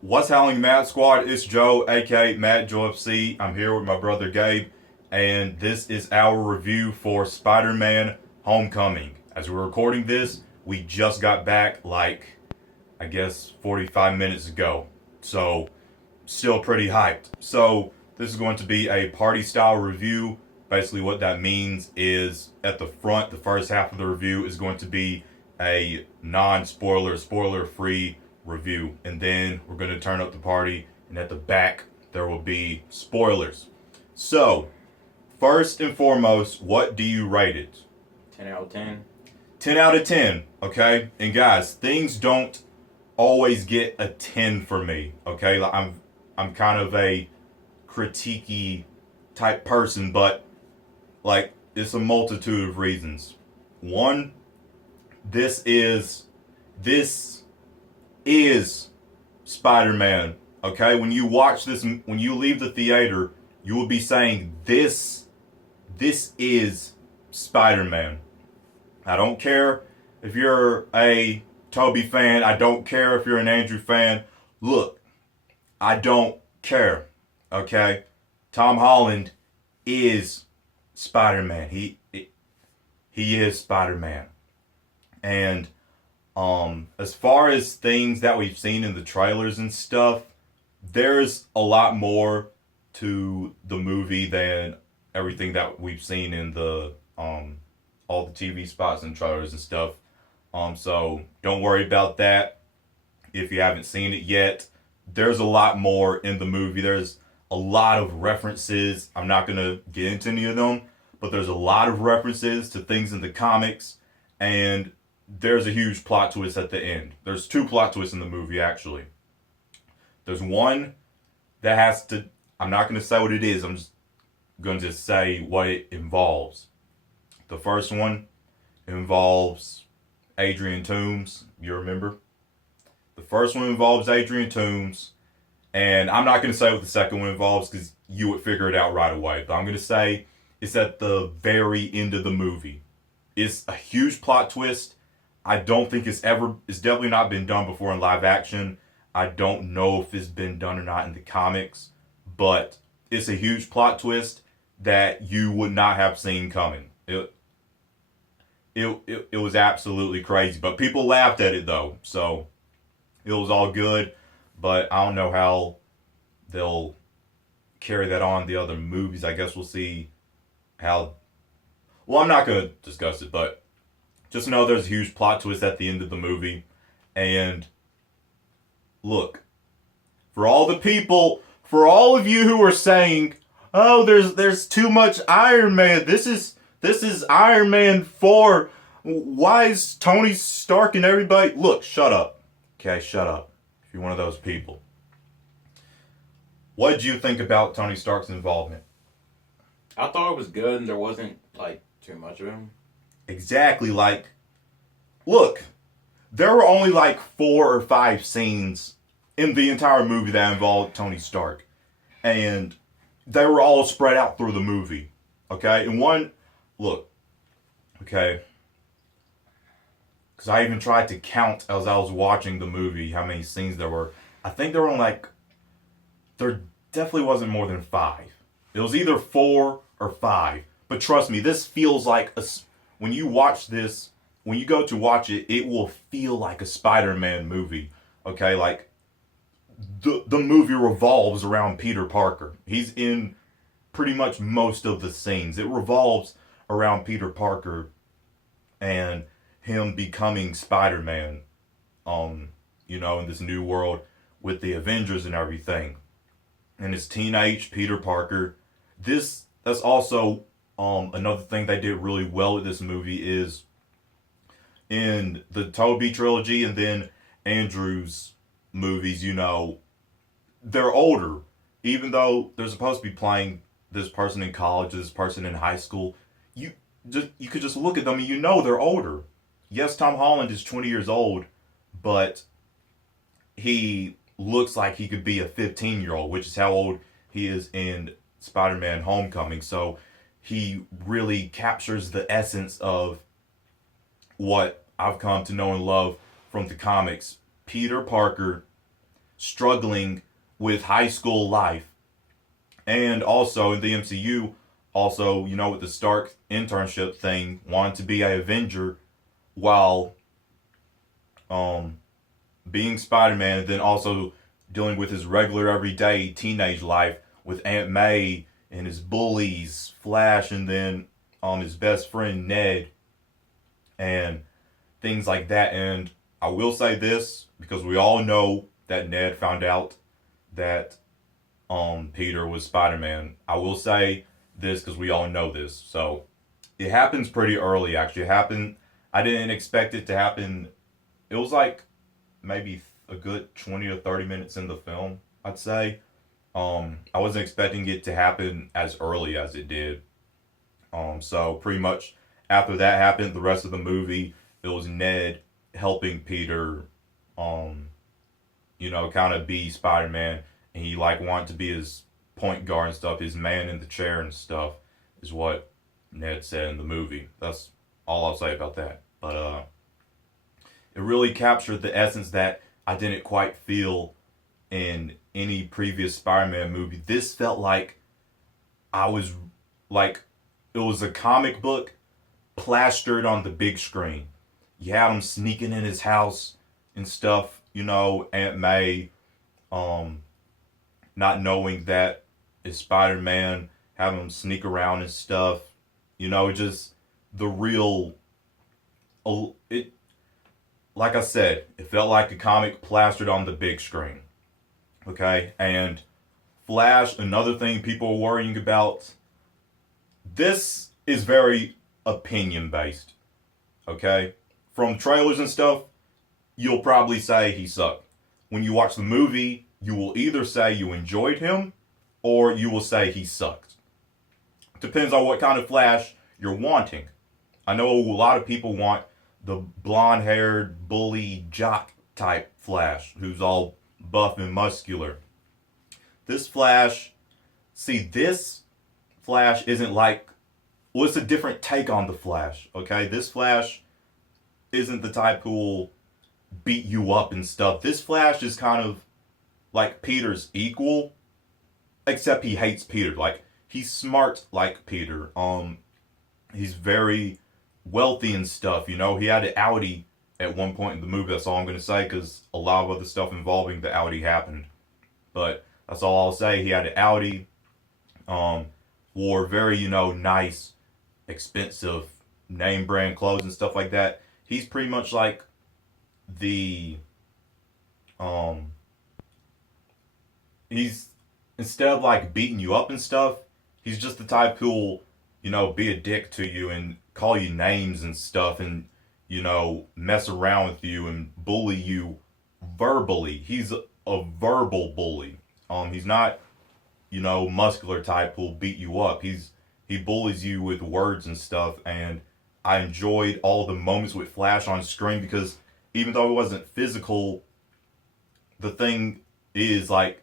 What's happening, Matt Squad? It's Joe, aka Matt Joe FC. I'm here with my brother Gabe, and this is our review for Spider-Man Homecoming. As we're recording this, we just got back, like, I guess 45 minutes ago. So, still pretty hyped. So, this is going to be a party-style review. Basically, what that means is, at the front, the first half of the review is going to be a non-spoiler, spoiler-free review, and then we're going to turn up the party, and at the back there will be spoilers. So first and foremost, what do you rate it? 10 out of 10. 10 out of 10. Okay, and guys, things don't always get a 10 for me. Okay, like I'm kind of a critiquey type person, but like it's a multitude of reasons. One, this is Spider-Man. Okay, when you watch this, when you leave the theater, you will be saying this is Spider-Man. I don't care if you're a Toby fan. I don't care if you're an Andrew fan. Look, I don't care. Okay, Tom Holland is Spider-Man. He is Spider-Man. And as far as things that we've seen in the trailers and stuff, there's a lot more to the movie than everything that we've seen in the all the TV spots and trailers and stuff. So don't worry about that if you haven't seen it yet. There's a lot more in the movie. There's a lot of references. I'm not gonna get into any of them, but there's a lot of references to things in the comics, and there's a huge plot twist at the end. There's two plot twists in the movie, actually. There's one that has to... I'm not going to say what it is. I'm just going to say what it involves. The first one involves Adrian Toomes. You remember? The first one involves Adrian Toomes. And I'm not going to say what the second one involves because you would figure it out right away. But I'm going to say it's at the very end of the movie. It's a huge plot twist. I don't think it's definitely not been done before in live action. I don't know if it's been done or not in the comics, but it's a huge plot twist that you would not have seen coming. It was absolutely crazy, but people laughed at it though, so it was all good. But I don't know how they'll carry that on the other movies. I guess we'll see how. Well, I'm not going to discuss it, but just know there's a huge plot twist at the end of the movie. And look, for all the people, for all of you who are saying, "Oh, there's too much Iron Man. This is Iron Man 4. Why is Tony Stark and everybody?" Look, shut up. Okay, shut up. If you're one of those people. What did you think about Tony Stark's involvement? I thought it was good and there wasn't like too much of him. Exactly, like, look, there were only like 4 or 5 scenes in the entire movie that involved Tony Stark. And they were all spread out through the movie. Okay? And one, look, okay, because I even tried to count as I was watching the movie how many scenes there were. I think there were there definitely wasn't more than 5. It was either 4 or 5. But trust me, this feels like when you watch this, when you go to watch it, it will feel like a Spider-Man movie. Okay, like the movie revolves around Peter Parker. He's in pretty much most of the scenes. It revolves around Peter Parker and him becoming Spider-Man. In this new world with the Avengers and everything. And his teenage Peter Parker. That's also another thing they did really well with this movie is in the Tobey trilogy and then Andrew's movies, they're older. Even though they're supposed to be playing this person in college, this person in high school, you could just look at them and they're older. Yes, Tom Holland is 20 years old, but he looks like he could be a 15-year-old, which is how old he is in Spider-Man Homecoming. So he really captures the essence of what I've come to know and love from the comics. Peter Parker struggling with high school life, and also in the MCU, also, you know, with the Stark internship thing, wanting to be a Avenger while um being Spider-Man, and then also dealing with his regular everyday teenage life with Aunt May and his bullies, Flash, and then his best friend Ned, and things like that. And I will say this because we all know that Ned found out that Peter was Spider-Man. I will say this because we all know this. So it happens pretty early. Actually, it happened. I didn't expect it to happen. It was like maybe a good 20 or 30 minutes in the film, I'd say. I wasn't expecting it to happen as early as it did. So pretty much after that happened, the rest of the movie, it was Ned helping Peter, um, kind of be Spider Man, and he like wanted to be his point guard and stuff, his man in the chair and stuff, is what Ned said in the movie. That's all I'll say about that. But it really captured the essence that I didn't quite feel in any previous Spider-Man movie. This felt like I was like it was a comic book plastered on the big screen. You had him sneaking in his house and stuff, Aunt May, um, not knowing that it's Spider-Man, having him sneak around and stuff, just the real, it, like I said, it felt like a comic plastered on the big screen. Okay, and Flash, another thing people are worrying about. This is very opinion based. Okay, from trailers and stuff, you'll probably say he sucked. When you watch the movie, you will either say you enjoyed him or you will say he sucked. Depends on what kind of Flash you're wanting. I know a lot of people want the blonde haired bully jock type Flash who's all buff and muscular. This Flash, this Flash isn't like, well, it's a different take on the Flash, okay? This Flash isn't the type who will beat you up and stuff. This Flash is kind of like Peter's equal, except he hates Peter. Like, he's smart like Peter. He's very wealthy and stuff, He had an Audi at one point in the movie. That's all I'm going to say because a lot of other stuff involving the Audi happened. But that's all I'll say. He had an Audi, wore very, nice, expensive name brand clothes and stuff like that. He's pretty much like the, he's, instead of like beating you up and stuff, he's just the type who'll, be a dick to you and call you names and stuff and, mess around with you and bully you verbally. He's a verbal bully. He's not, muscular type who'll beat you up. He bullies you with words and stuff, and I enjoyed all the moments with Flash on screen because even though it wasn't physical, the thing is like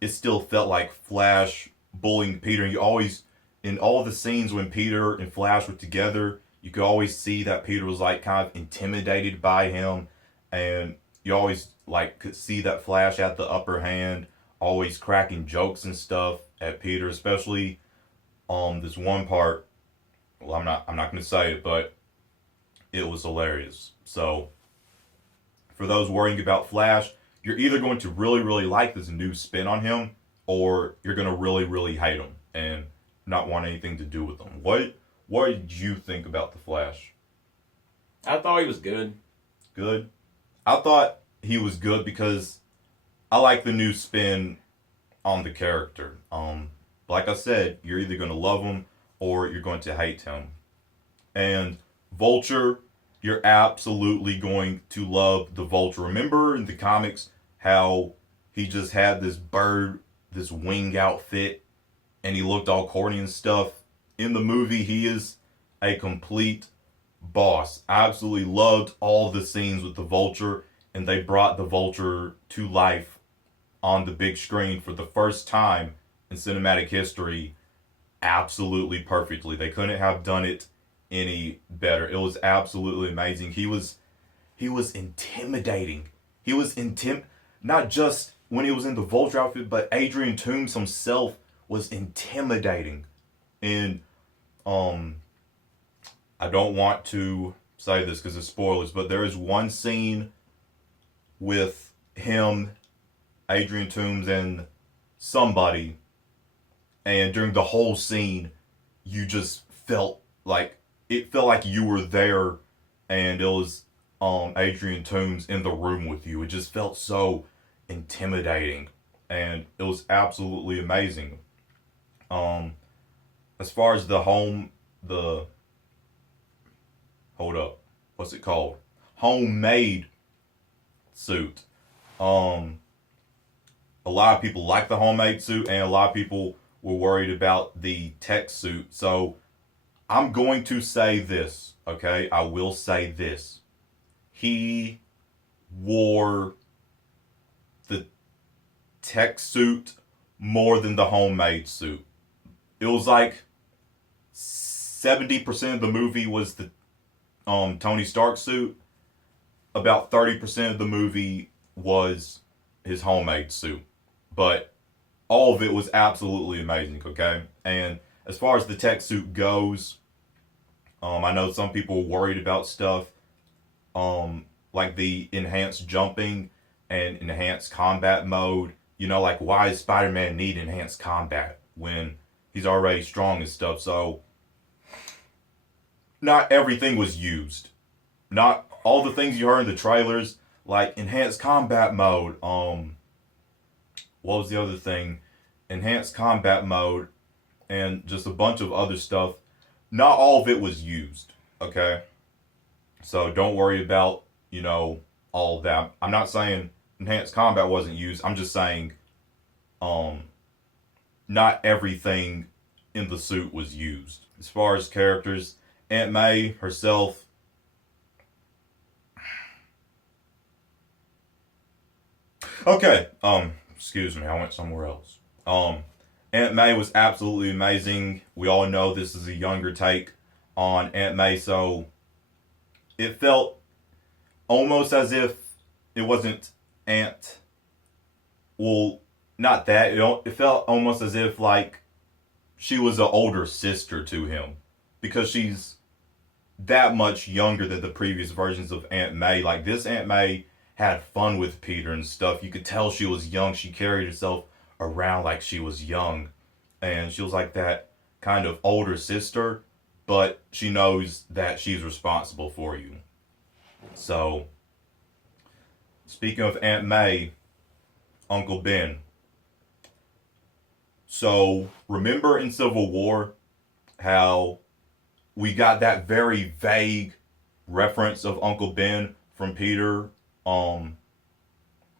it still felt like Flash bullying Peter. And you always, in all the scenes when Peter and Flash were together, you could always see that Peter was like kind of intimidated by him, and you always like could see that Flash had the upper hand, always cracking jokes and stuff at Peter, especially this one part. Well, I'm not gonna say it, but it was hilarious. So for those worrying about Flash, you're either going to really, really like this new spin on him, or you're gonna really, really hate him and not want anything to do with him. What did you think about the Flash? I thought he was good. Good. I thought he was good because I like the new spin on the character. Like I said, you're either gonna love him or you're going to hate him. And Vulture, you're absolutely going to love the Vulture. Remember in the comics how he just had this bird, this wing outfit, and he looked all corny and stuff? In the movie, he is a complete boss. I absolutely loved all the scenes with the Vulture, and they brought the Vulture to life on the big screen for the first time in cinematic history absolutely perfectly. They couldn't have done it any better. It was absolutely amazing. He was intimidating. He was not just when he was in the Vulture outfit, but Adrian Toomes himself was intimidating. And um I don't want to say this because it's spoilers, but there is one scene with him, Adrian Toomes, and somebody, and during the whole scene, you just felt like you were there, and it was Adrian Toomes in the room with you. It just felt so intimidating, and it was absolutely amazing. Um, as far as the hold up, what's it called? Homemade suit. Um, a lot of people like the homemade suit, and a lot of people were worried about the tech suit. So I'm going to say this, okay? I will say this. He wore the tech suit more than the homemade suit. It was like 70% of the movie was the Tony Stark suit. About 30% of the movie was his homemade suit. But all of it was absolutely amazing, okay? And as far as the tech suit goes, I know some people were worried about stuff like the enhanced jumping and enhanced combat mode. You know, like why does Spider-Man need enhanced combat when he's already strong and stuff? So not everything was used. Not all the things you heard in the trailers, like enhanced combat mode. What was the other thing? Enhanced combat mode, and just a bunch of other stuff. Not all of it was used. Okay, so don't worry about all of that. I'm not saying enhanced combat wasn't used. I'm just saying, um, not everything in the suit was used. As far as characters, Aunt May herself. Okay, excuse me, I went somewhere else. Aunt May was absolutely amazing. We all know this is a younger take on Aunt May, so it felt almost as if it wasn't Aunt. Well, not that. It felt almost as if like she was an older sister to him because she's that much younger than the previous versions of Aunt May. Like this Aunt May had fun with Peter and stuff. You could tell she was young. She carried herself around like she was young. And she was like that kind of older sister, but she knows that she's responsible for you. So, speaking of Aunt May, Uncle Ben. So, remember in Civil War how we got that very vague reference of Uncle Ben from Peter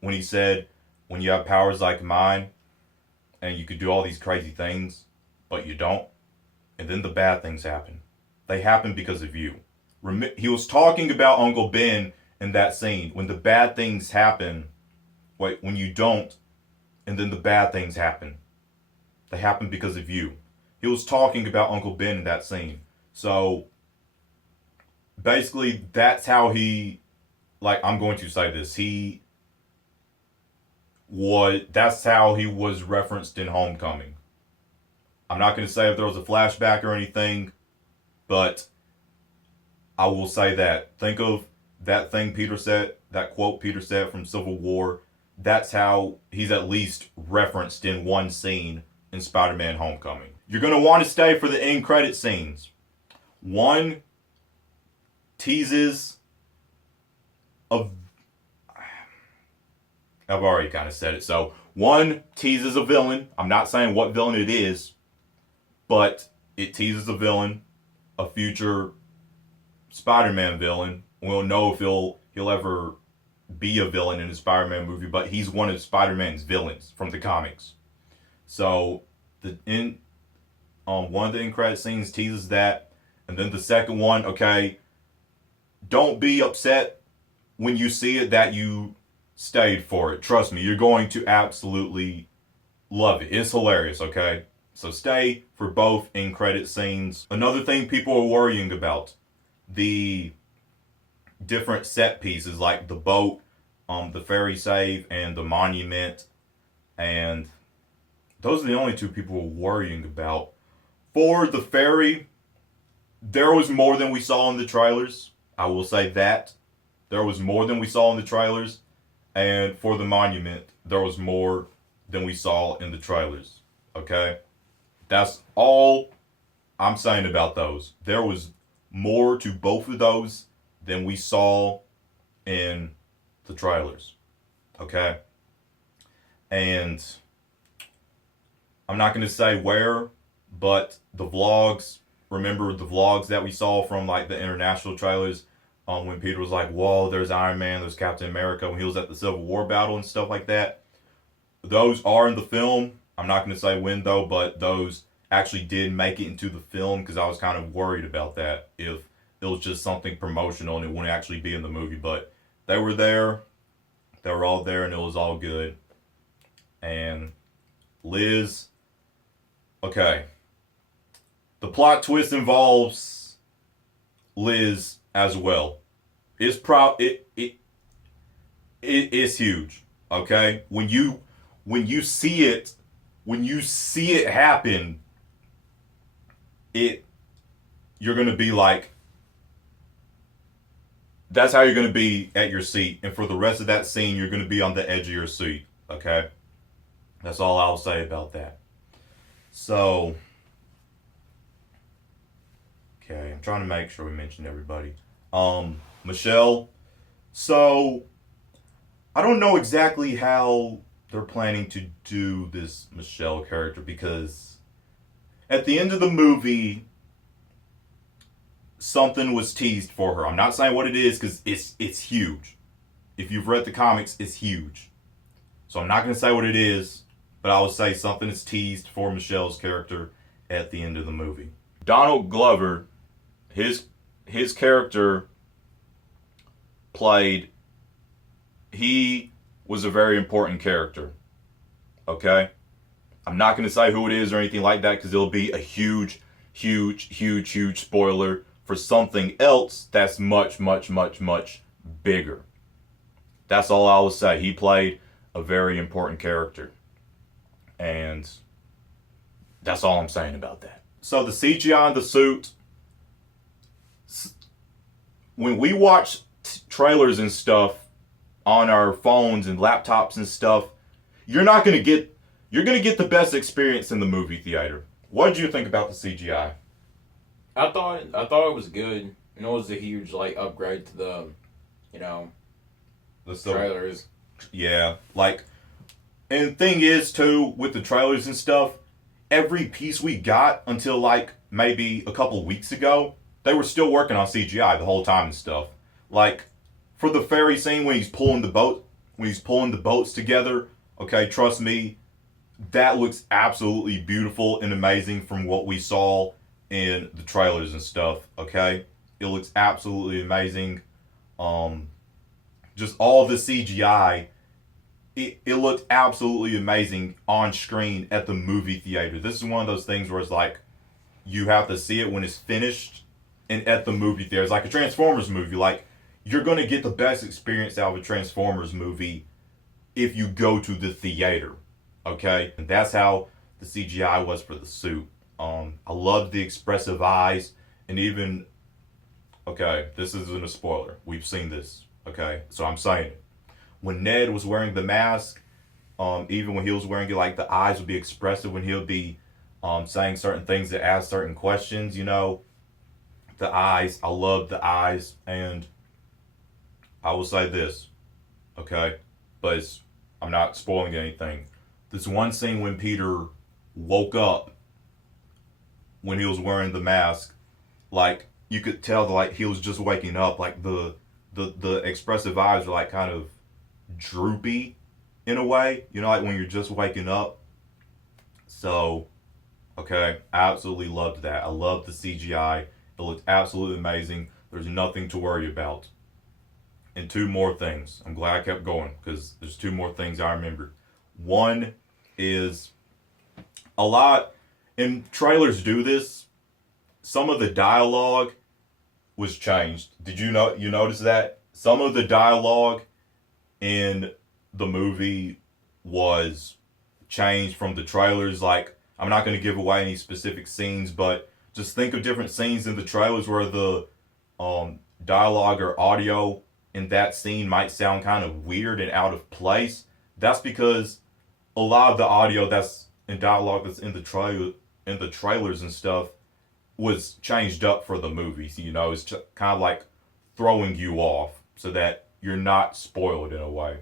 when he said, when you have powers like mine and you could do all these crazy things, but you don't, and then the bad things happen. They happen because of you. He was talking about Uncle Ben in that scene. When the bad things happen, when you don't, and then the bad things happen. They happen because of you. He was talking about Uncle Ben in that scene. So, basically, that's how I'm going to say this. That's how he was referenced in Homecoming. I'm not going to say if there was a flashback or anything, but I will say that. Think of that thing Peter said, that quote Peter said from Civil War. That's how he's at least referenced in one scene in Spider-Man Homecoming. You're going to want to stay for the end credit scenes. One teases of... I've already kind of said it. So, one teases a villain. I'm not saying what villain it is, but it teases a villain, a future Spider-Man villain. We don't know if he'll ever be a villain in a Spider-Man movie, but he's one of Spider-Man's villains from the comics. So one of the end credit scenes teases that, and then the second one, okay, don't be upset when you see it that you stayed for it. Trust me, you're going to absolutely love it. It's hilarious, okay? So stay for both end credit scenes. Another thing people are worrying about, the different set pieces like the boat, the ferry save, and the monument. And those are the only two people were worrying about. For the ferry, there was more than we saw in the trailers. I will say that. There was more than we saw in the trailers. And for the monument, there was more than we saw in the trailers. Okay? That's all I'm saying about those. There was more to both of those than we saw in the trailers. Okay? And I'm not going to say where, but the vlogs, remember the vlogs that we saw from like the international trailers, when Peter was like, whoa, there's Iron Man, there's Captain America, when he was at the Civil War battle and stuff like that. Those are in the film. I'm not going to say when though, but those actually did make it into the film because I was kind of worried about that if it was just something promotional and it wouldn't actually be in the movie. But they were there. They were all there and it was all good. And Liz, okay. The plot twist involves Liz as well. It's it's huge. Okay? When you see it happen, you're gonna be like, that's how you're gonna be at your seat, and for the rest of that scene, you're gonna be on the edge of your seat. Okay? That's all I'll say about that. So, okay, I'm trying to make sure we mention everybody. Michelle. So, I don't know exactly how they're planning to do this Michelle character because at the end of the movie, something was teased for her. I'm not saying what it is because it's huge. If you've read the comics, it's huge. So I'm not going to say what it is, but I will say something is teased for Michelle's character at the end of the movie. Donald Glover, his character he was a very important character. Okay? I'm not going to say who it is or anything like that because it'll be a huge spoiler for something else that's much bigger. That's all I will say. He played a very important character. And that's all I'm saying about that. So the CGI in the suit, when we watch trailers and stuff on our phones and laptops and stuff, you're going to get the best experience in the movie theater. What did you think about the CGI? I thought it was good. It was a huge upgrade to the trailers. Yeah, and the thing is too with the trailers and stuff, every piece we got until maybe a couple weeks ago, they were still working on CGI the whole time and stuff. For the ferry scene when he's pulling the boats together, okay, trust me, that looks absolutely beautiful and amazing from what we saw in the trailers and stuff, okay? It looks absolutely amazing. Just all the CGI, it looked absolutely amazing on screen at the movie theater. This is one of those things where it's you have to see it when it's finished and at the movie theater. It's like a Transformers movie. You're going to get the best experience out of a Transformers movie if you go to the theater. Okay? And that's how the CGI was for the suit. I loved the expressive eyes. And even, okay, this isn't a spoiler. We've seen this. Okay? So I'm saying it. When Ned was wearing the mask, even when he was wearing it, the eyes would be expressive when he'll be saying certain things that ask certain questions, The eyes. I love the eyes. And I will say this, okay? But I'm not spoiling anything. This one scene when Peter woke up when he was wearing the mask, you could tell that he was just waking up. The expressive eyes were kind of droopy in a way, when you're just waking up. So, okay, I absolutely loved that. I loved the CGI. It looked absolutely amazing. There's nothing to worry about. And two more things. I'm glad I kept going because there's two more things I remembered. One is a lot. and trailers do this. Some of the dialogue was changed. Did you notice that? Some of the dialogue in the movie was changed from the trailers. Like, I'm not going to give away any specific scenes, but just think of different scenes in the trailers where the dialogue or audio in that scene might sound kind of weird and out of place. That's because a lot of the audio that's in dialogue that's in the trailers and stuff was changed up for the movies. You know, it's kind of like throwing you off so that you're not spoiled in a way.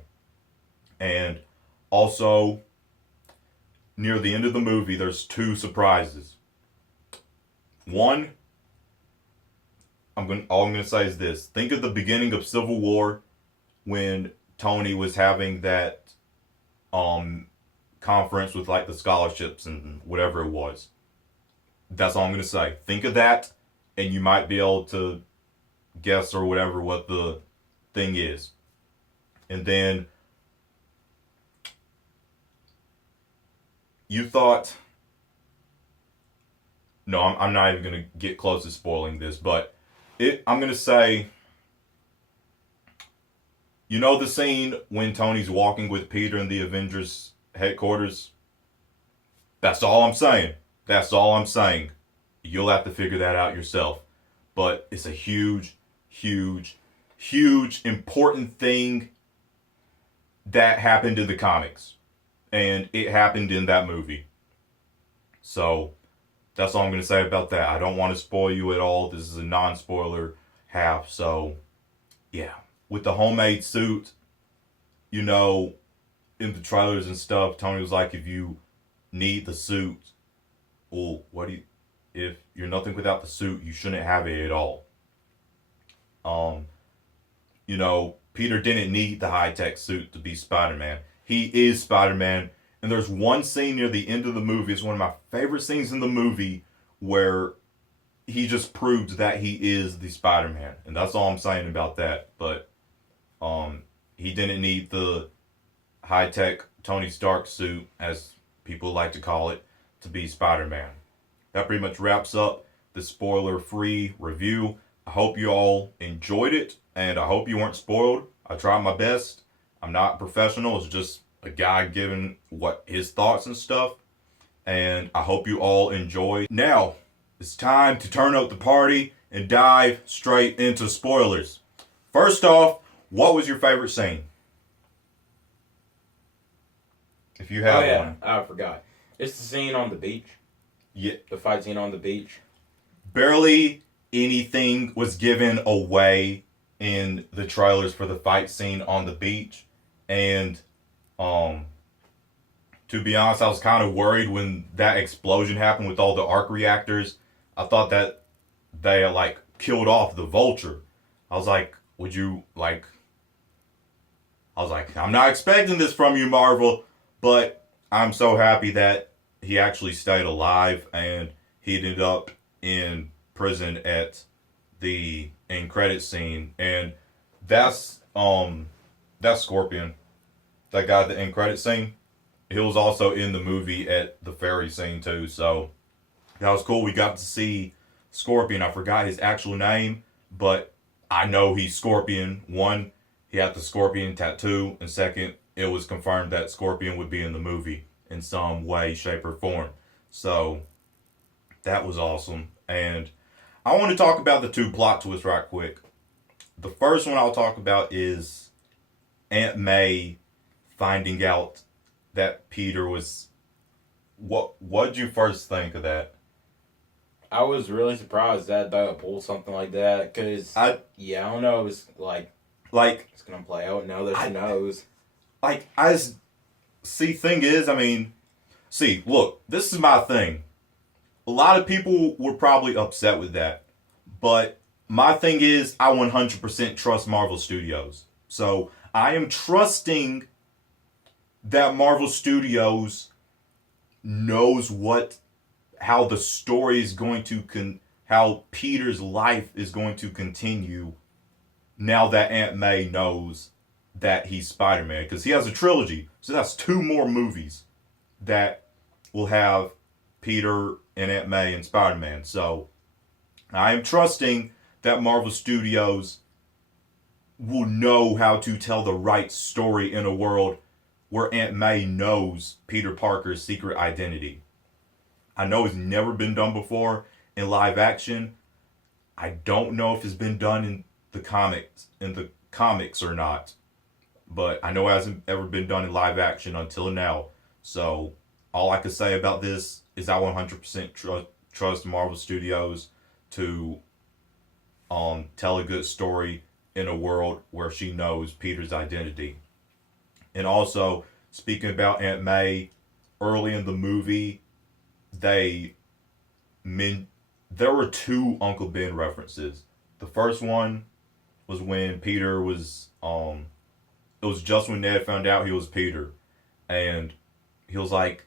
And also, near the end of the movie, there's two surprises. One, all I'm gonna say is this: think of the beginning of Civil War when Tony was having that um conference with like the scholarships and whatever it was. That's all I'm gonna say. Think of that, and you might be able to guess or whatever what the thing is. And then you thought, no, I'm not even gonna get close to spoiling this, but I'm gonna say, you know the scene when Tony's walking with Peter in the Avengers headquarters? That's all I'm saying. That's all I'm saying. You'll have to figure that out yourself. But it's a huge, huge, huge important thing that happened in the comics. And it happened in that movie. So that's all I'm going to say about that. I don't want to spoil you at all. This is a non-spoiler half. So yeah. With the homemade suit, you know, in the trailers and stuff, Tony was like, if you need the suit, well, if you're nothing without the suit, you shouldn't have it at all. You know, Peter didn't need the high-tech suit to be Spider-Man. He is Spider-Man. And there's one scene near the end of the movie. It's one of my favorite scenes in the movie where he just proves that he is the Spider-Man. And that's all I'm saying about that. But he didn't need the high-tech Tony Stark suit, as people like to call it, to be Spider-Man. That pretty much wraps up the spoiler-free review. I hope you all enjoyed it, and I hope you weren't spoiled. I tried my best. I'm not professional. It's just a guy giving what his thoughts and stuff. And I hope you all enjoy. Now, it's time to turn up the party and dive straight into spoilers. First off, what was your favorite scene? If you have one. I forgot. It's the scene on the beach. Yeah. The fight scene on the beach. Barely anything was given away in the trailers for the fight scene on the beach. And to be honest, I was kind of worried when that explosion happened with all the arc reactors. I thought that they had like killed off the Vulture. I was like, I'm not expecting this from you, Marvel, but I'm so happy that he actually stayed alive and he ended up in prison at the end credit scene. And that's Scorpion, that guy at the end credit scene. He was also in the movie at the ferry scene too, so that was cool. We got to see Scorpion. I forgot his actual name, but I know he's Scorpion. One, he had the Scorpion tattoo, and second, it was confirmed that Scorpion would be in the movie in some way, shape, or form. So that was awesome. And I want to talk about the two plot twists right quick. The first one I'll talk about is Aunt May finding out that Peter was... What did you first think of that? I was really surprised that they would pull something like that, because, I don't know, it was like, it's going to play out now that she knows. Thing is, look, this is my thing. A lot of people were probably upset with that, but my thing is, I 100% trust Marvel Studios. So, I am trusting that Marvel Studios knows how the story is going to how Peter's life is going to continue now that Aunt May knows that he's Spider-Man, because he has a trilogy, so that's 2 more movies that will have Peter and Aunt May and Spider-Man. So I am trusting that Marvel Studios will know how to tell the right story in a world where Aunt May knows Peter Parker's secret identity. I know it's never been done before in live action. I don't know if it's been done in the comics or not. But I know it hasn't ever been done in live action until now. So all I can say about this is I 100% trust Marvel Studios to tell a good story in a world where she knows Peter's identity. And also, speaking about Aunt May, early in the movie, there were two Uncle Ben references. The first one was when Peter was it was just when Ned found out he was Peter, and he was like,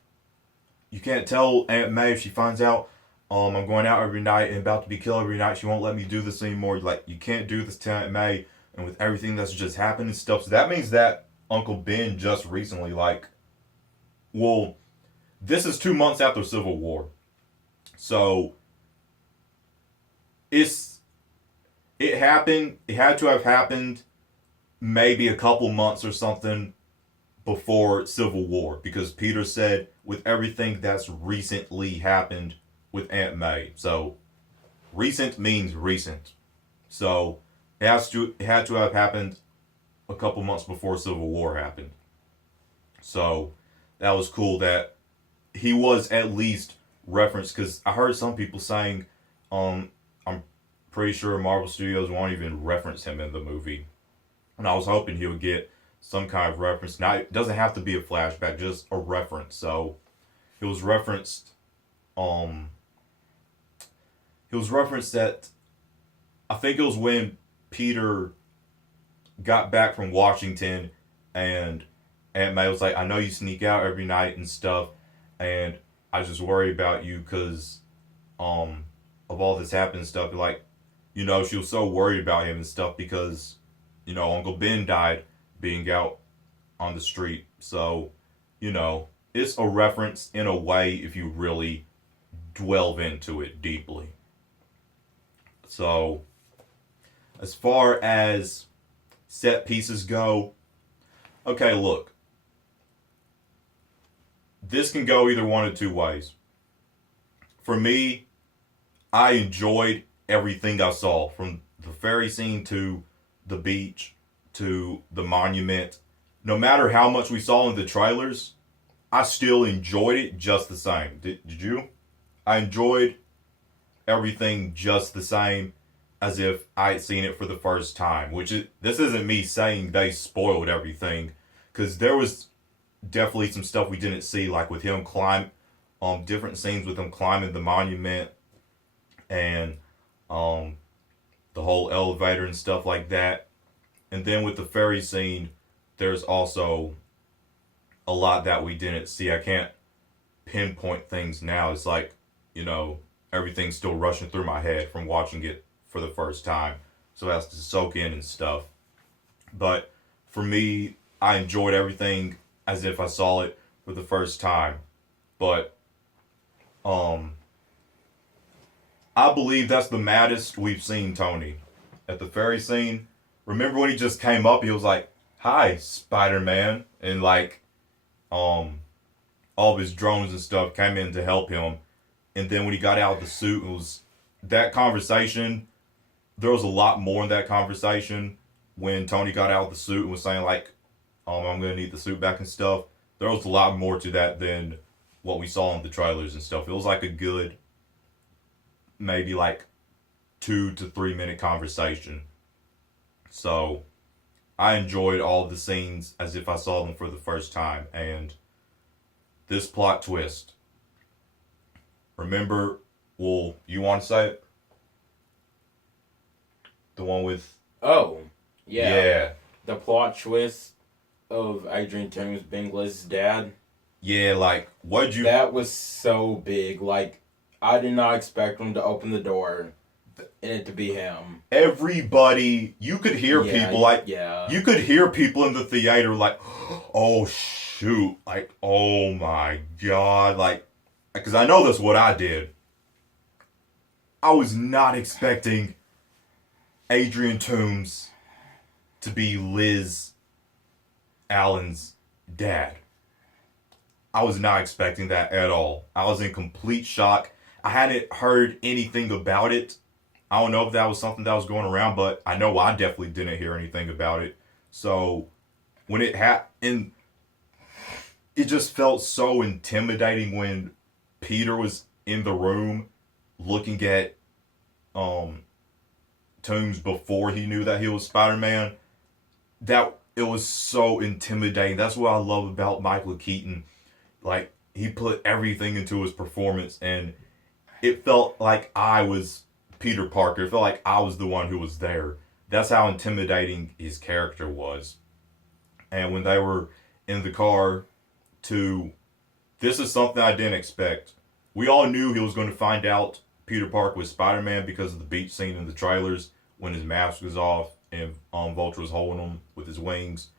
"You can't tell Aunt May if she finds out I'm going out every night and about to be killed every night. She won't let me do this anymore. Like, you can't do this to Aunt May." And with everything that's just happened and stuff, so that means that Uncle Ben just recently, this is 2 months after Civil War, so it happened. It had to have happened maybe a couple months or something before Civil War, because Peter said with everything that's recently happened with Aunt May. So recent means recent. So it had to have happened a couple months before Civil War happened. So that was cool that he was at least referenced, because I heard some people saying I'm pretty sure Marvel Studios won't even reference him in the movie. And I was hoping he would get some kind of reference. Now, it doesn't have to be a flashback, just a reference. So it was referenced that I think it was when Peter got back from Washington and Aunt May was like, "I know you sneak out every night and stuff, and I just worry about you because of all this happened and stuff." Like, she was so worried about him and stuff because, Uncle Ben died being out on the street. So, it's a reference in a way if you really delve into it deeply. So, as far as set pieces go, okay, look. This can go either one of two ways. For me, I enjoyed everything I saw, from the ferry scene to the beach to the monument. No matter how much we saw in the trailers, I still enjoyed it just the same. Did you? I enjoyed everything just the same as if I had seen it for the first time. This isn't me saying they spoiled everything, because there was definitely some stuff we didn't see, like with him different scenes with him climbing the monument and the whole elevator and stuff like that. And then with the ferry scene, there's also a lot that we didn't see. I can't pinpoint things now. It's like, everything's still rushing through my head from watching it for the first time. So it has to soak in and stuff. But for me, I enjoyed everything as if I saw it for the first time. But I believe that's the maddest we've seen Tony. At the ferry scene, remember when he just came up, he was like, "Hi, Spider-Man," and all of his drones and stuff came in to help him. And then when he got out of the suit, it was that conversation. There was a lot more in that conversation when Tony got out of the suit and was saying "I'm gonna need the suit back" and stuff. There was a lot more to that than what we saw in the trailers and stuff. It was like a good, maybe 2 to 3 minute conversation. So I enjoyed all of the scenes as if I saw them for the first time. And this plot twist. Remember, you want to say it? The one with... Oh, yeah. Yeah. The plot twist of Adrian Toomes being Liz's dad. Yeah, what'd you... That was so big. I did not expect him to open the door and it to be him. Everybody, you could hear people, you could hear people in the theater "Oh, shoot." "Oh, my God." because I know that's what I did. I was not expecting Adrian Toomes to be Liz Allen's dad. I was not expecting that at all. I was in complete shock. I hadn't heard anything about it. I don't know if that was something that was going around, but I know I definitely didn't hear anything about it. So when it happened, it just felt so intimidating when Peter was in the room looking at Toomes before he knew that he was Spider-Man. That it was so intimidating. That's what I love about Michael Keaton. Like, he put everything into his performance, and it felt like I was Peter Parker. It felt like I was the one who was there. That's how intimidating his character was. And when they were in the car this is something I didn't expect. We all knew he was going to find out Peter Parker was Spider-Man because of the beach scene in the trailers when his mask was off and Vulture was holding him with his wings.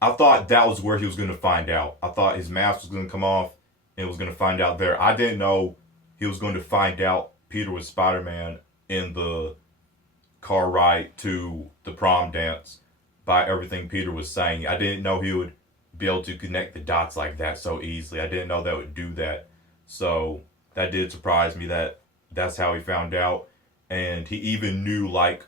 I thought that was where he was going to find out. I thought his mask was going to come off and was going to find out there. I didn't know he was going to find out Peter was Spider-Man in the car ride to the prom dance by everything Peter was saying. I didn't know he would be able to connect the dots like that so easily. I didn't know that would do that. So that did surprise me that that's how he found out. And he even knew, like,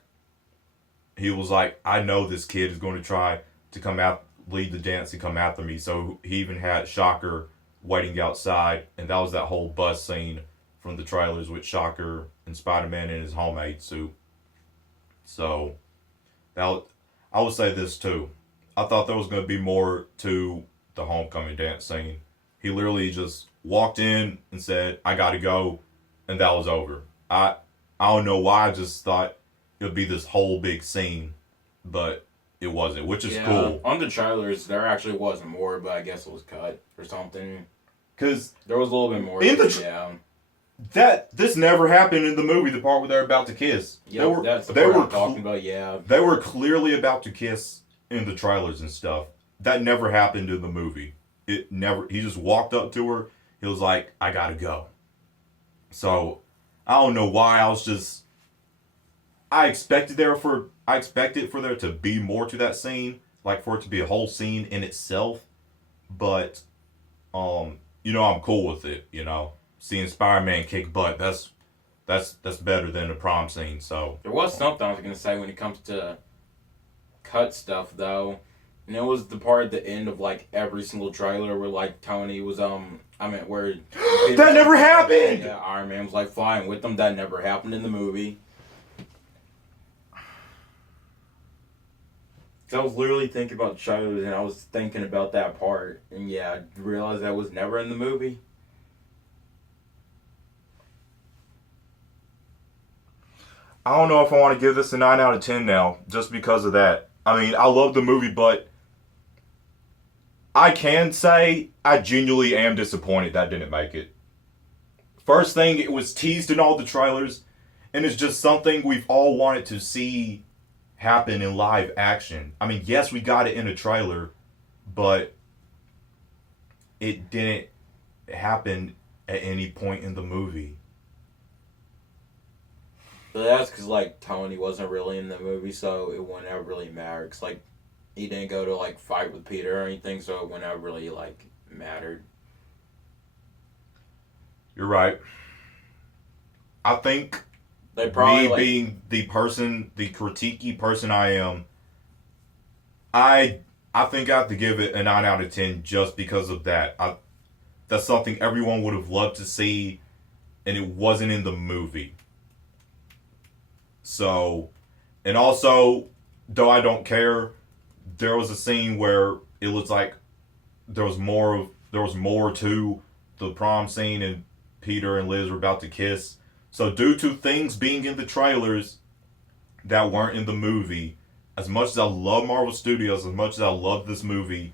he was like, I know this kid is going to try to come out, lead the dance and come after me. So he even had Shocker waiting outside. And that was that whole bus scene from the trailers with Shocker and Spider-Man in his homemade suit. So I would say this too. I thought there was going to be more to the homecoming dance scene. He literally just walked in and said, I got to go. And that was over. I don't know why. I just thought it would be this whole big scene. But it wasn't, which is cool. On the trailers, there actually wasn't more, but I guess it was cut or something. Because there was a little bit more. This never happened in the movie, the part where they're about to kiss. Yeah, that's the part I'm talking about, yeah. They were clearly about to kiss in the trailers and stuff. That never happened in the movie. It never. He just walked up to her. He was like, I gotta go. So, I don't know why. I expected for there to be more to that scene. Like, for it to be a whole scene in itself. But, I'm cool with it, Seeing Spider-Man kick butt, that's better than the prom scene. So there was something I was gonna say when it comes to cut stuff though, and it was the part at the end of like every single trailer where like Tony was where that never happened. Yeah, Iron Man was like flying with them. That never happened in the movie. So I was literally thinking about trailers and I was thinking about that part, and yeah, I realized that was never in the movie. I don't know if I want to give this a 9 out of 10 now, just because of that. I mean, I love the movie, but I can say I genuinely am disappointed that didn't make it. First thing, it was teased in all the trailers, and it's just something we've all wanted to see happen in live action. I mean, yes, we got it in a trailer, but it didn't happen at any point in the movie. But that's because, like, Tony wasn't really in the movie, so it wouldn't have really mattered. Because, like, he didn't go to, like, fight with Peter or anything, so it wouldn't have really, like, mattered. You're right. I think they probably, being the critiquey person I am, I think I have to give it a 9 out of 10 just because of that. That's something everyone would have loved to see, and it wasn't in the movie. So, and also, though I don't care, there was a scene where it looks like there was more to the prom scene, and Peter and Liz were about to kiss. So, due to things being in the trailers that weren't in the movie, as much as I love Marvel Studios, as much as I love this movie,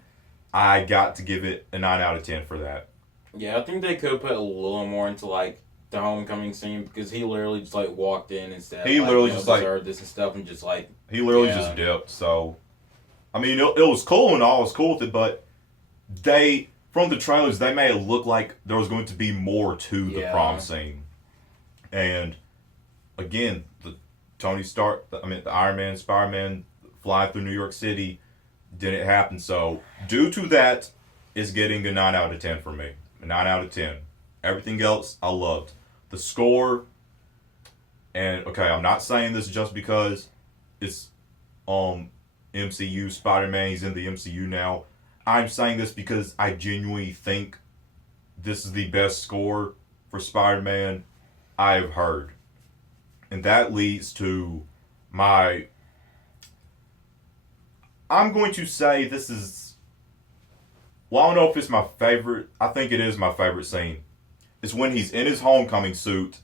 I got to give it a 9 out of 10 for that. Yeah, I think they could put a little more into, like, the homecoming scene, because he literally just, like, walked in and said, deserve this and stuff, and just, like... He literally just dipped, so... I mean, it was cool and all, I was cool with it, but from the trailers, they made it look like there was going to be more to the prom Yeah. scene. And again, the Iron Man, Spider Man flying through New York City didn't happen. So due to that, it's getting a 9 out of 10 for me. A 9 out of 10. Everything else I loved. The score, and okay, I'm not saying this just because it's MCU Spider Man. He's in the MCU now. I'm saying this because I genuinely think this is the best score for Spider Man I've heard. And that leads to my. I'm going to say this is. Well, I don't know if it's my favorite. I think it is my favorite scene. It's when he's in his homecoming suit.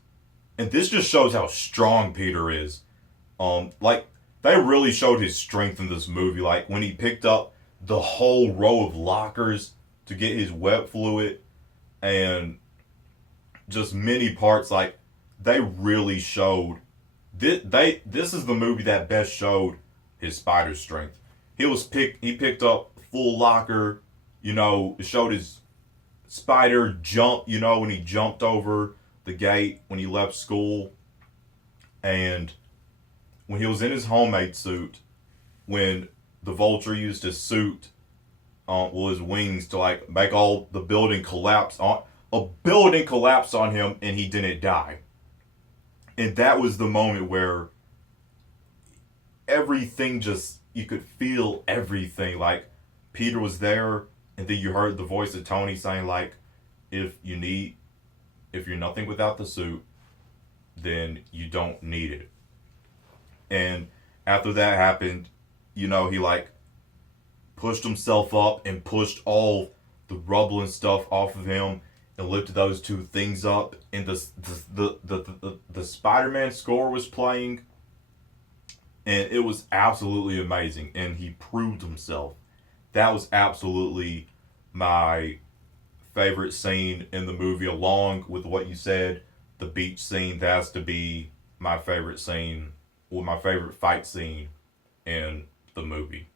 And this just shows how strong Peter is. Like, they really showed his strength in this movie. Like, when he picked up the whole row of lockers to get his web fluid and just many parts, like, they really showed this is the movie that best showed his spider strength. He picked up full locker, it showed his spider jump, when he jumped over the gate when he left school, and when he was in his homemade suit, when the vulture used his suit, his wings to like make all the building collapse on a building collapsed on him and he didn't die. And that was the moment where everything just, you could feel everything. Like, Peter was there, and then you heard the voice of Tony saying, like, if you're nothing without the suit, then you don't need it. And after that happened, he like pushed himself up and pushed all the rubble and stuff off of him and lifted those two things up. And the Spider-Man score was playing, and it was absolutely amazing. And he proved himself. That was absolutely my favorite scene in the movie, along with what you said, the beach scene. That has to be my favorite scene, or my favorite fight scene in the movie.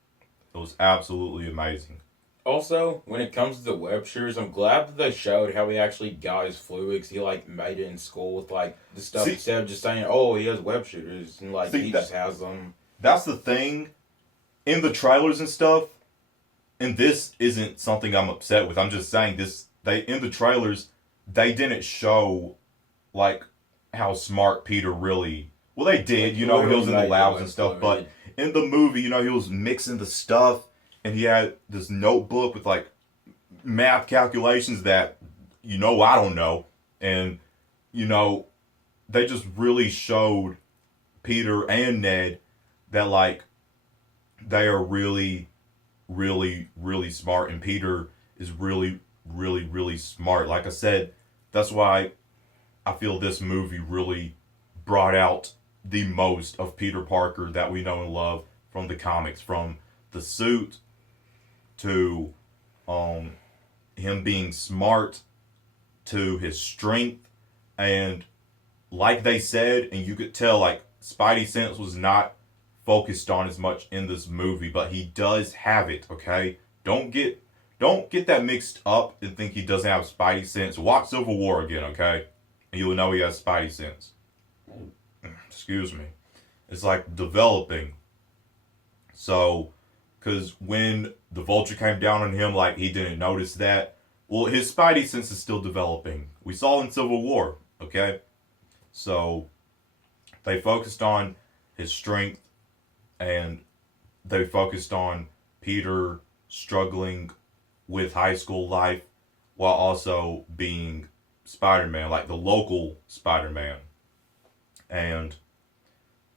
It was absolutely amazing. Also, when it comes to the web shooters, I'm glad that they showed how he actually got his fluids. He like made it in school with like the stuff, instead of just saying, "Oh, he has web shooters," and like he just has them. That's the thing in the trailers and stuff. And this isn't something I'm upset with. I'm just saying this. In the trailers, they didn't show like how smart Peter really. Well, they did. He was in the labs and stuff, but in the movie, he was mixing the stuff, and he had this notebook with like math calculations that I don't know, and they just really showed Peter and Ned that like they are really, really, really smart, and Peter is really, really, really smart. Like I said, that's why I feel this movie really brought out the most of Peter Parker that we know and love from the comics, from the suit to him being smart to his strength. And like they said, and you could tell, like, Spidey sense was not focused on as much in this movie, but he does have it. Okay, don't get that mixed up and think he doesn't have Spidey sense. Watch Civil War again, okay, and you'll know he has Spidey sense. Excuse me. It's like developing. So, because when the vulture came down on him, like, he didn't notice that. Well, his Spidey sense is still developing. We saw in Civil War, okay? So, they focused on his strength, and they focused on Peter struggling with high school life while also being Spider-Man, like the local Spider-Man. And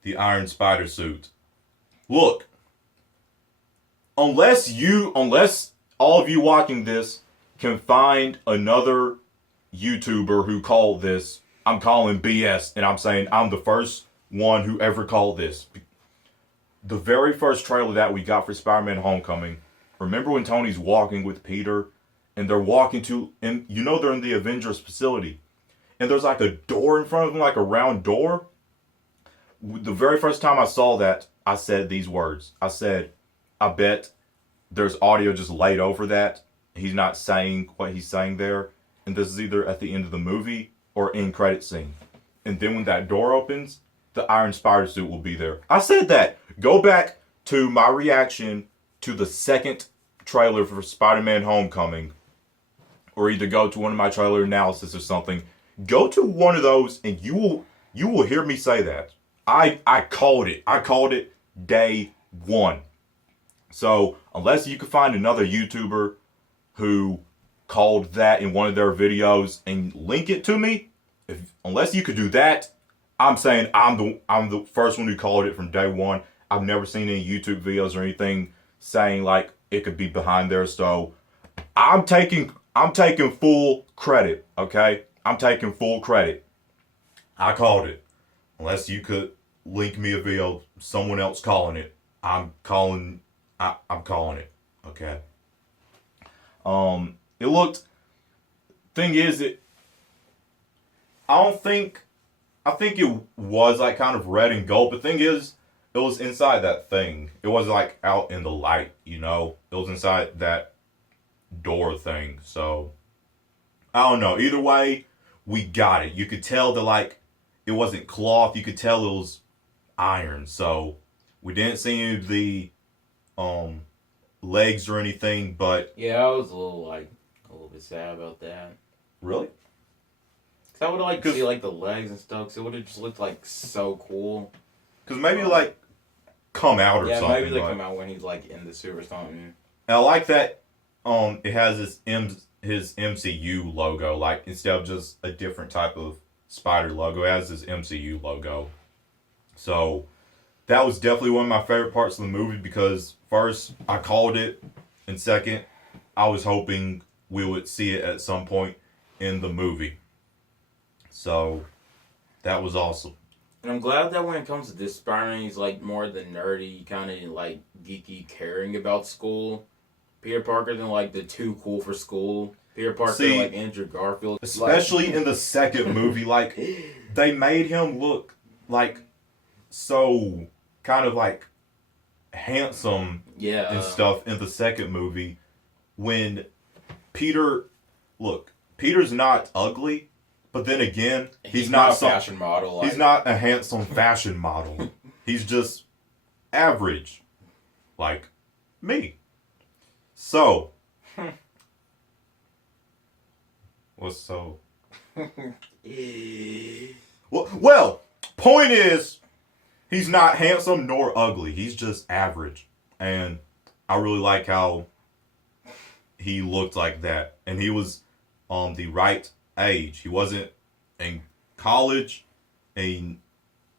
the Iron Spider suit. Look, unless all of you watching this can find another YouTuber who called this, I'm calling BS, and I'm saying I'm the first one who ever called this. The very first trailer that we got for Spider-Man Homecoming, remember when Tony's walking with Peter, and they're walking to, and they're in the Avengers facility, and there's like a door in front of them, like a round door. The very first time I saw that, I said these words. I said, I bet there's audio just laid over that, he's not saying what he's saying there, and this is either at the end of the movie or in credit scene. And then when that door opens, the Iron Spider suit will be there. I said that. Go back to my reaction to the second trailer for Spider-Man Homecoming, or either go to one of my trailer analysis or something. Go to one of those, and you will hear me say that. I called it. I called it day one. So unless you can find another YouTuber who called that in one of their videos and link it to me, unless you could do that, I'm saying I'm the first one who called it from day one. I've never seen any YouTube videos or anything saying like it could be behind there. So I'm taking full credit, okay? I'm taking full credit. I called it. Unless you could link me a video, someone else calling it. I'm calling it. Okay. It looked. Thing is, I think it was like kind of red and gold. But thing is, it was inside that thing. It wasn't like out in the light, you know. It was inside that door thing. So I don't know. Either way, we got it. You could tell that like it wasn't cloth. You could tell it was iron. So we didn't see any of the legs or anything. But Yeah, I was a little bit sad about that. really, Cause I would like to see like the legs and stuff. Cause it would have just looked like so cool. because maybe like come out or Yeah, something. maybe they but- come out when he's like in the suit or something. And I like that it has his MCU logo, like instead of just a different type of spider logo, it has this MCU logo. So that was definitely one of my favorite parts of the movie because first I called it, and second I was hoping we would see it at some point in the movie. So that was awesome. And I'm glad that when it comes to this Spider-Man, he's like more the nerdy, kind of like geeky, caring about school. Peter Parker than like the too cool for school. Peter Parker See, like Andrew Garfield. Especially in the second movie, like they made him look like so kind of like handsome Yeah. and stuff in the second movie when Peter's not ugly, but then again, he's not a fashion model. He's not a handsome fashion model. He's just average, like me. So, what's so? Well, point is, he's not handsome nor ugly. He's just average, and I really like how he looked like that, and he was the right age. He wasn't in college, and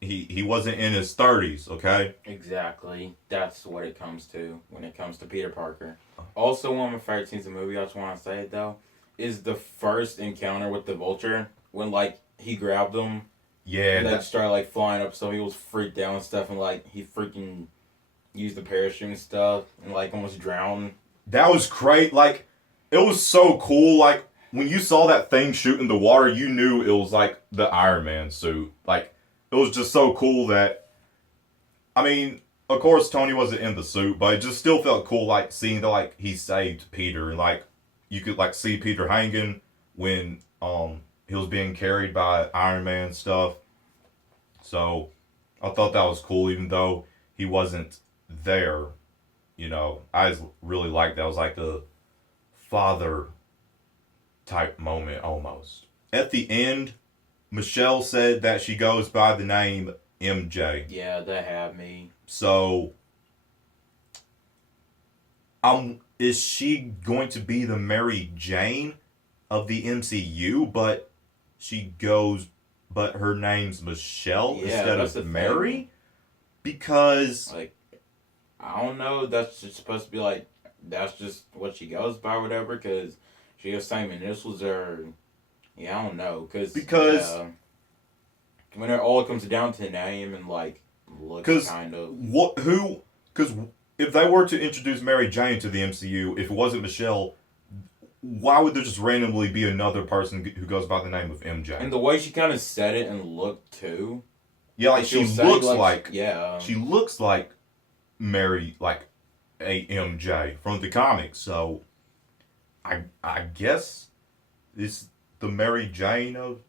he wasn't in his 30s. Okay. Exactly. That's what it comes to when it comes to Peter Parker. Also, one of my favorite scenes in the movie, I just want to say it though, is the first encounter with the Vulture when like he grabbed him. Yeah. And then started like flying up, so he was freaked out and stuff, and like he freaking used the parachute and stuff, and like almost drowned. That was great. Like, it was so cool. Like, when you saw that thing shoot in the water, you knew it was like the Iron Man suit. Like, it was just so cool that, I mean, of course Tony wasn't in the suit, but it just still felt cool, like, seeing that, like, he saved Peter. And, like, you could, like, see Peter hanging when, he was being carried by Iron Man stuff. So, I thought that was cool, even though he wasn't there. You know, I just really liked that. It was like a father type moment almost. At the end, Michelle said that she goes by the name MJ. Yeah, that had me. So, is she going to be the Mary Jane of the MCU? But her name's Michelle instead of Mary? Thing. Because like, I don't know. That's just supposed to be like, that's just what she goes by, or whatever. Because she has same initials, or yeah, I don't know. Because when it all comes down to name and like looks, kind of because if they were to introduce Mary Jane to the MCU, if it wasn't Michelle, why would there just randomly be another person who goes by the name of MJ? And the way she kind of said it and looked too. Yeah, like she looks like yeah. She looks like Mary, like a MJ from the comics. So I guess it's the Mary Jane of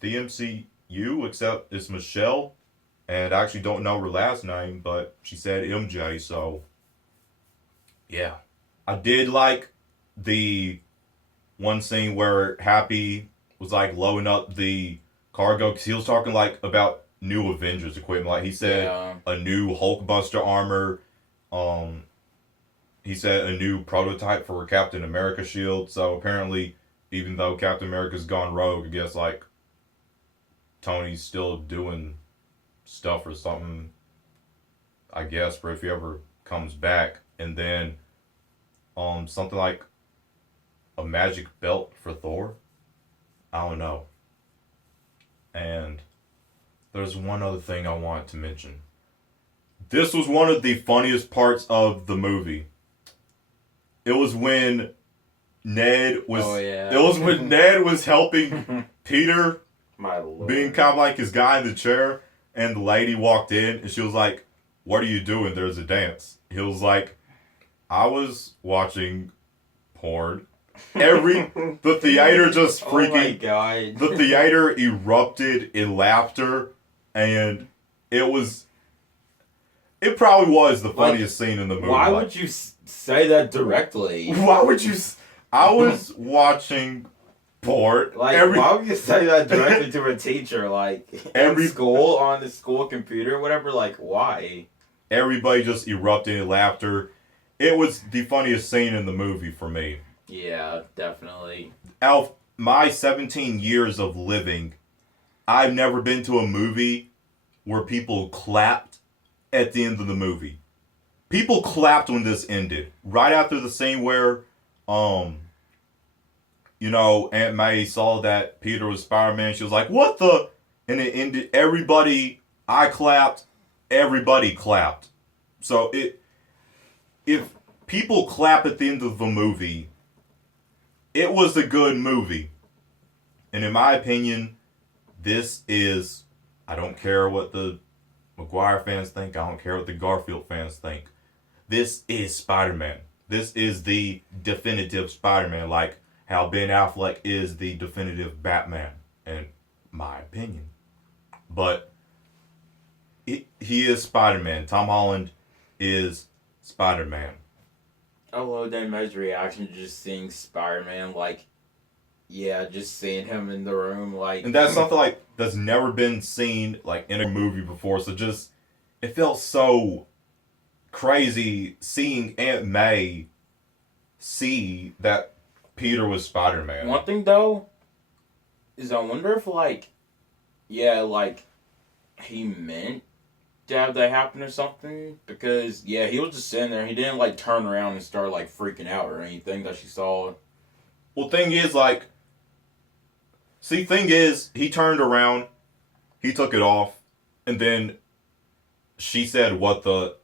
the MCU, except it's Michelle, and I actually don't know her last name, but she said MJ, so yeah. I did like the one scene where Happy was like loading up the cargo because he was talking like about new Avengers equipment. Like he said, a new Hulkbuster armor. He said a new prototype for Captain America shield. So apparently, even though Captain America's gone rogue, I guess like Tony's still doing stuff or something. I guess for if he ever comes back, and then something like a magic belt for Thor. I don't know. And there's one other thing I wanted to mention. This was one of the funniest parts of the movie. It was when Ned was. Oh, yeah. It was when Ned was helping Peter, my Lord, being kind of like his guy in the chair, and the lady walked in and she was like, "What are you doing? There's a dance." He was like, "I was watching porn." The theater just freaking. Oh my God. The theater erupted in laughter, and it probably was the funniest scene in the movie. Why would you say that directly? Why would you? I was watching porn. Why would you say that directly to a teacher? In school, on the school computer, whatever. Why? Everybody just erupted in laughter. It was the funniest scene in the movie for me. Yeah, definitely. Out of my 17 years of living, I've never been to a movie where people clapped at the end of the movie. People clapped when this ended. Right after the scene where, Aunt May saw that Peter was Spider-Man, she was like, "What the?" And it ended. I clapped. Everybody clapped. So if people clap at the end of the movie, it was a good movie. And in my opinion, this is, I don't care what the Maguire fans think. I don't care what the Garfield fans think. This is Spider-Man. This is the definitive Spider-Man, like how Ben Affleck is the definitive Batman, in my opinion. But he is Spider-Man. Tom Holland is Spider-Man. I love Dame's reaction to just seeing Spider-Man, just seeing him in the room, And that's something that's never been seen in a movie before. So it felt so crazy seeing Aunt May see that Peter was Spider-Man. One thing though is I wonder if he meant to have that happen or something, because he was just sitting there. He didn't turn around and start freaking out or anything that she saw. Well, thing is, he turned around, he took it off, and then she said, "What the?"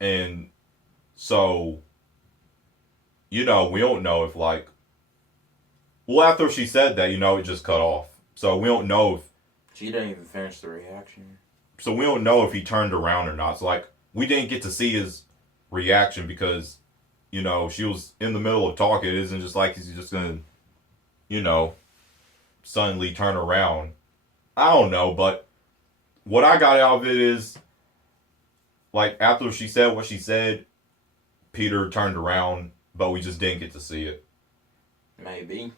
And so, we don't know if after she said that, it just cut off. So we don't know if she didn't even finish the reaction. So we don't know if he turned around or not. So we didn't get to see his reaction because, she was in the middle of talking. It isn't just he's just gonna, suddenly turn around. I don't know, but what I got out of it is, after she said what she said, Peter turned around, but we just didn't get to see it. Maybe.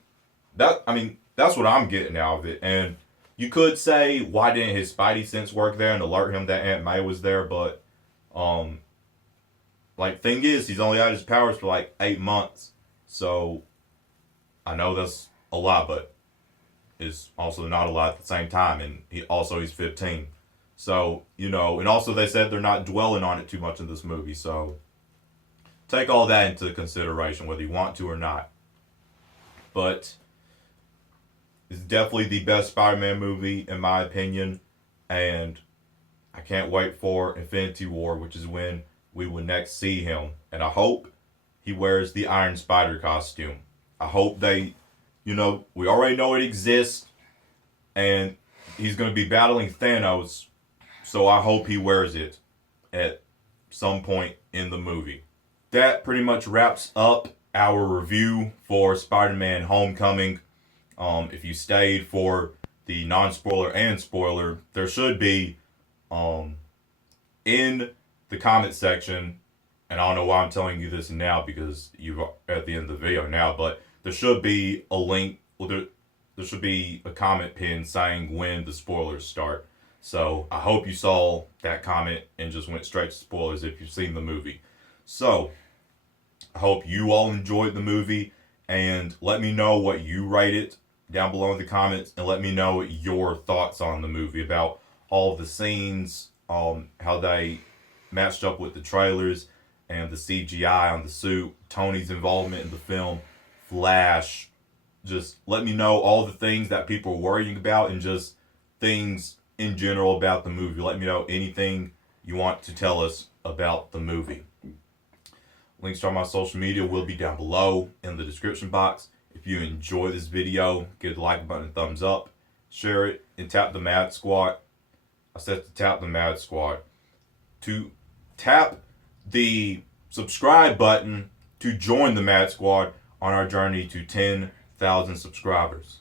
That's what I'm getting out of it. And you could say, why didn't his Spidey sense work there and alert him that Aunt May was there? But, thing is, he's only had his powers for 8 months. So, I know that's a lot, but it's also not a lot at the same time. And he's 15. So, and also they said they're not dwelling on it too much in this movie. So, take all that into consideration, whether you want to or not. But it's definitely the best Spider-Man movie, in my opinion. And I can't wait for Infinity War, which is when we will next see him. And I hope he wears the Iron Spider costume. I hope we already know it exists. And he's going to be battling Thanos. So I hope he wears it at some point in the movie. That pretty much wraps up our review for Spider-Man Homecoming. If you stayed for the non-spoiler and spoiler, there should be in the comment section, and I don't know why I'm telling you this now because you're at the end of the video now, but there should be a link. Well, there should be a comment pin saying when the spoilers start. So I hope you saw that comment and just went straight to spoilers if you've seen the movie. So I hope you all enjoyed the movie, and let me know what you rate it down below in the comments, and let me know your thoughts on the movie, about all of the scenes, how they matched up with the trailers, and the CGI on the suit, Tony's involvement in the film, Flash. Just let me know all the things that people are worrying about, and just things in general about the movie. Let me know anything you want to tell us about the movie. Links to all my social media will be down below in the description box. If you enjoy this video, give the like button a thumbs up, share it, and tap the Mad Squad. I said to tap the Mad Squad. To tap the subscribe button to join the Mad Squad on our journey to 10,000 subscribers.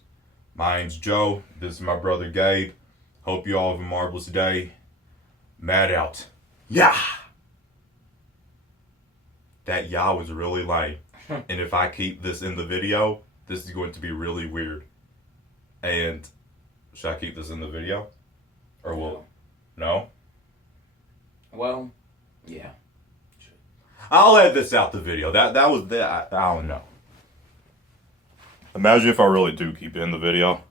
My name's Joe. This is my brother Gabe. Hope you all have a marvelous day. Mad out. Yeah! That "yeah" was really lame. And if I keep this in the video, this is going to be really weird. And should I keep this in the video? Or will... No? Well, yeah. I'll edit this out the video. That was that. I don't know. Imagine if I really do keep it in the video.